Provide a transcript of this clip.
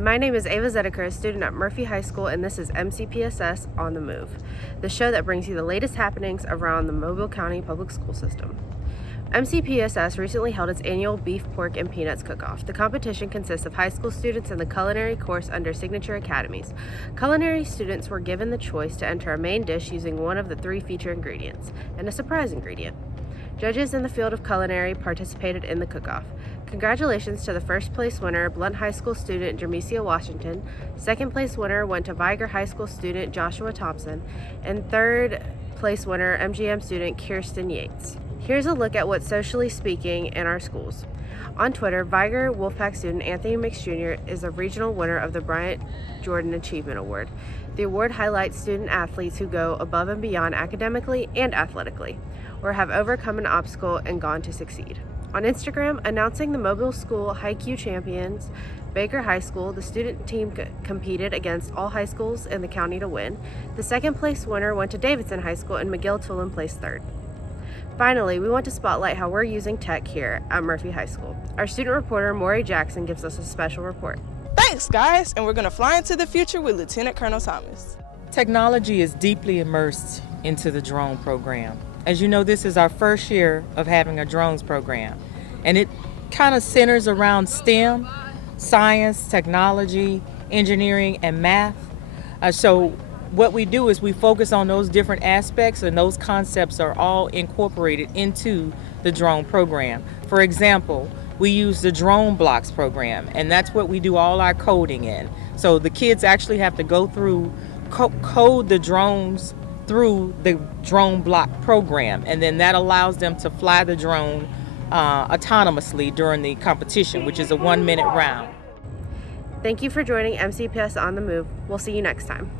my name is Ava Zedeker, a student at Murphy High School, and this is MCPSS On the Move, the show that brings you the latest happenings around the Mobile County public school system. MCPSS recently held its annual Beef, Pork, and Peanuts Cook-Off. The competition consists of high school students in the culinary course under Signature Academies. Culinary students were given the choice to enter a main dish using one of the 3 feature ingredients, and a surprise ingredient. Judges in the field of culinary participated in the cook-off. Congratulations to the first place winner, Blunt High School student Jermesia Washington. Second place winner went to Viger High School student Joshua Thompson. And third place winner, MGM student Kirsten Yates. Here's a look at what's socially speaking in our schools. On Twitter, Viger Wolfpack student Anthony Mix Jr. is a regional winner of the Bryant Jordan Achievement Award. The award highlights student athletes who go above and beyond academically and athletically, or have overcome an obstacle and gone to succeed. On Instagram, announcing the Mobile School Haiku champions, Baker High School, the student team competed against all high schools in the county to win. The second place winner went to Davidson High School, and McGill-Tulin placed third. Finally, we want to spotlight how we're using tech here at Murphy High School. Our student reporter, Maury Jackson, gives us a special report. Thanks, guys, and we're going to fly into the future with Lieutenant Colonel Thomas. Technology is deeply immersed into the drone program. As you know, this is our first year of having a drones program, and it kind of centers around STEM, science, technology, engineering, and math. So what we do is we focus on those different aspects, and those concepts are all incorporated into the drone program. For example, we use the drone blocks program, and that's what we do all our coding in. So the kids actually have to go through, code the drones through the drone block program, and then that allows them to fly the drone autonomously during the competition, which is a 1-minute round. Thank you for joining MCPS On the Move. We'll see you next time.